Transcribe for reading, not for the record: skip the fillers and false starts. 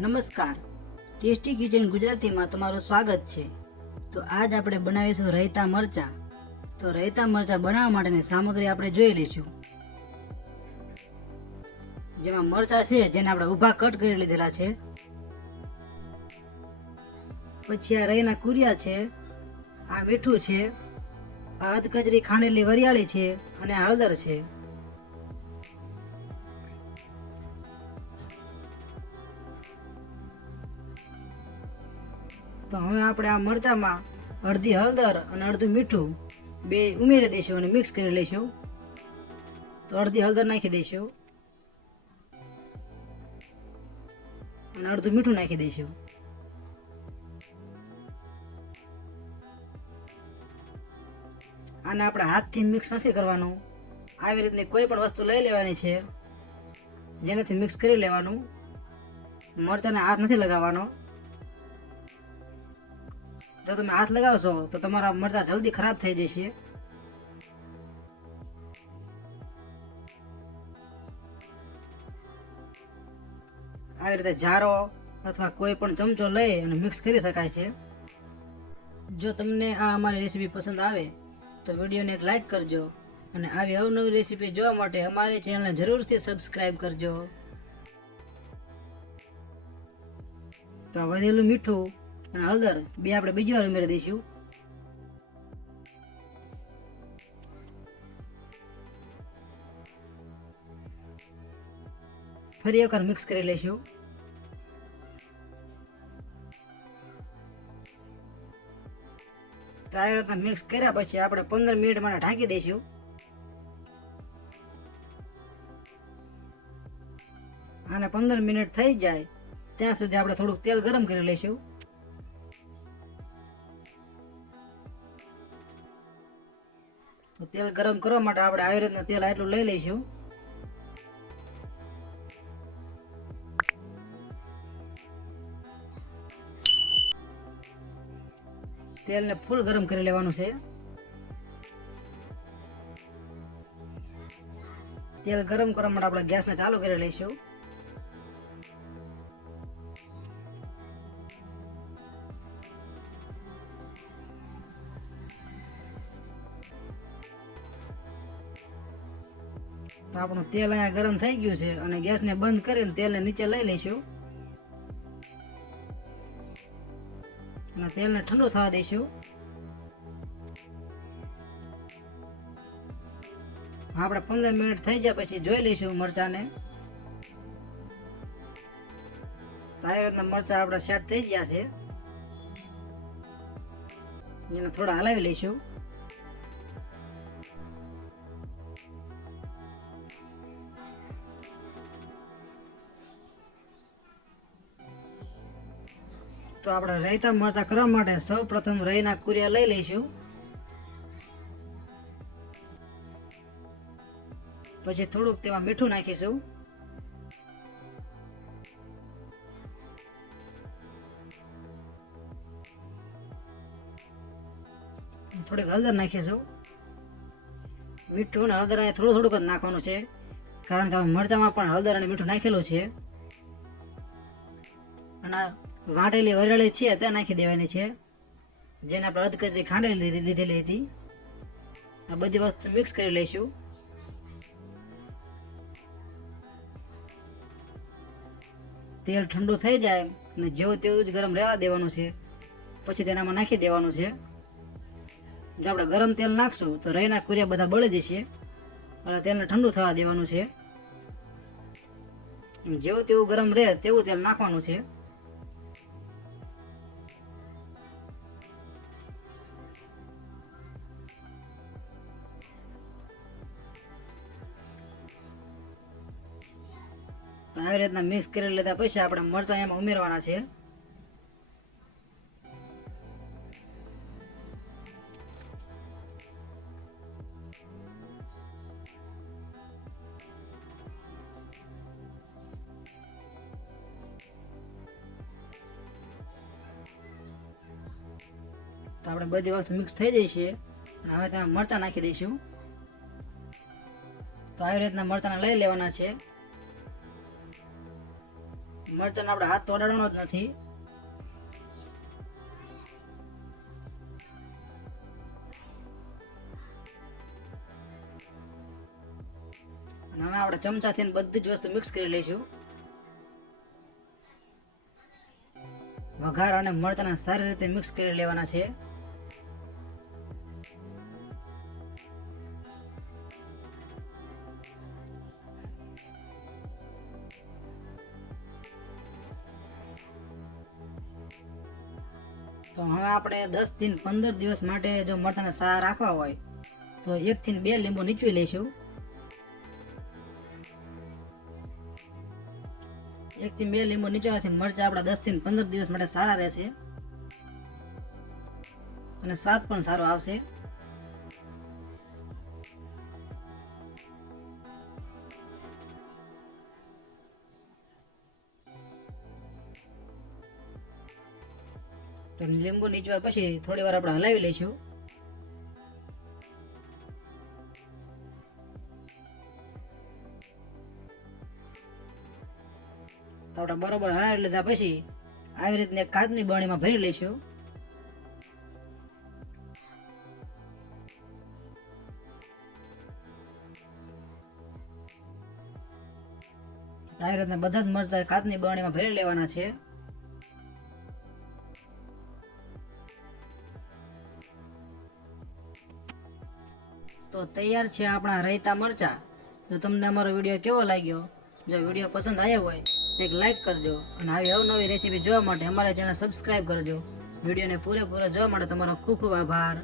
નમસ્કાર, tasty kitchen ગુજરાતીમાં તમારું સ્વાગત છે. તો આજ આપણે બનાવીશું રાયતા મરચાં. તો રાયતા મરચાં બનાવવા માટેની સામગ્રી આપણે જોઈ લઈશું. જેમાં મરચાં છે જેને આપણે ઊભા કટ કરી લીધેલા છે. પછી આ રાઈના કુરિયા છે, આ મીઠું છે, આ અધકચરી ખાંડેલી વરિયાળી છે અને હળદર છે. તો હવે આપણે આ મરચામાં અડધી હળદર અને અડધું મીઠું બે ઉમેરી દઈશું અને મિક્સ કરી લઈશું. તો અડધી હળદર નાખી દઈશું અને અડધું મીઠું નાખી દઈશું. આને આપણે હાથથી મિક્સ નથી કરવાનું, આવી રીતની કોઈ પણ વસ્તુ લઈ લેવાની છે જેનાથી મિક્સ કરી લેવાનું. મરચાંને હાથ નથી લગાવવાનો. જો તમે હાથ લગાવશો તો તમારા મરચાં જલ્દી ખરાબ થઈ જશે. આવી રીતે જારો અથવા કોઈ પણ ચમચો લઈ અને મિક્સ કરી શકાય છે. જો તમને આ અમારી રેસીપી પસંદ આવે તો વિડીયોને એક લાઈક કરજો અને આવી અવનવી રેસીપી જોવા માટે અમારી ચેનલને જરૂરથી સબસ્ક્રાઈબ કરજો. તો આ વધેલું મીઠું અને હળદર બે આપણે બીજી વાર ઉમેરી દઈશું. ફરી એકવાર મિક્સ કરી લઈશું. તો આવી રીતના મિક્સ કર્યા પછી આપણે 15 મિનિટ માટે ઢાંકી દઈશું. અને 15 મિનિટ થઈ જાય ત્યાં સુધી આપણે થોડુંક તેલ ગરમ કરી લઈશું. તો તેલ ગરમ કરવા માટે આપણે આવી રીતના તેલ આટલું લઈ લઈશું. તેલને ફૂલ ગરમ કરી લેવાનું છે. તેલ ગરમ કરવા માટે આપણે ગેસને ચાલુ કરી લઈશું. તો આપણું તેલ અહીંયા ગરમ થઈ ગયું છે અને ગેસને બંધ કરીને તેલને નીચે લઈ લઈશું અને તેલને ઠંડુ થવા દઈશું. આપણે 15 મિનિટ થઈ જાય પછી જોઈ લઈશું મરચાંને. તો આવી રીતના મરચાં આપણે સેટ થઈ ગયા છે. એને થોડા હલાવી લઈશું. તો આપણે રાયતા મરચાં કરવા માટે સૌ પ્રથમ રાઈના કુરિયા લઈ લઈશું. પછી થોડુંક તેમાં મીઠું નાખીશું. થોડીક હળદર નાખીશું. મીઠું અને હળદર અહીંયા થોડું થોડુંક જ નાખવાનું છે, કારણ કે મરચાંમાં પણ હળદર અને મીઠું નાખેલું છે. અને વાટેલી વરિયાળી છે તે નાખી દેવાની છે, જેને આપણે અધકચરી ખાંડેલી લીધેલી હતી. આ બધી વસ્તુ મિક્સ કરી લઈશું. તેલ ઠંડુ થઈ જાય અને જેવું તેવું જ ગરમ રહેવા દેવાનું છે. પછી તેનામાં નાખી દેવાનું છે. જો આપણે ગરમ તેલ નાખશું તો રાઈના કુરિયા બધા બળી જશે. એટલે તેલને ઠંડુ થવા દેવાનું છે. જેવું તેવું ગરમ રહે તેવું તેલ નાખવાનું છે. આવી રીતના મિક્સ કરી લીધા પછી આપણે મરચાં એમાં ઉમેરવાના છે. તો આપણે બધી વસ્તુ મિક્સ થઈ જશે. હવે તેમાં મરચાં નાખી દઈશું. તો આવી રીતના મરચાંને લઈ લેવાના છે. મરચાંને આપણે હાથ તોડાડવાનો જ નથી. અને હવે આપણે ચમચાથી બધી જ વસ્તુ મિક્સ કરી લઈશું. વઘાર અને મરચાંને સારી રીતે મિક્સ કરી લેવાના છે. તો હવે આપણે 10 થી 15 દિવસ માટે જો મરચાંને સારા રાખવા હોય તો 1 થી 2 લીંબુ નીચવી લઈશું. 1 થી 2 લીંબુ નીચવાથી મરચાં આપણા 10 થી 15 દિવસ માટે સારા રહેશે અને સ્વાદ પણ સારો આવશે. તો લીંબુ નીચવા પછી થોડી વાર આપણે હલાવી લઈશું. તો આપણે બરોબર હલાવી લીધા પછી આવી રીતના કાચની બરણીમાં ભરી લઈશું. આવી રીતના બધા જ મરચાં કાચની બરણીમાં ભરી લેવાના છે. તો તૈયાર છે આપણા રાયતા મરચાં. જો તમને અમારો વિડીયો કેવો લાગ્યો, જો વિડીયો પસંદ આવ્યો હોય તો એક લાઈક કરજો અને આવી અવનવી રેસીપી જોવા માટે અમારા ચેનલ સબસ્ક્રાઈબ કરજો. વિડીયોને પૂરેપૂરો જોવા માટે તમારો ખૂબ ખૂબ આભાર.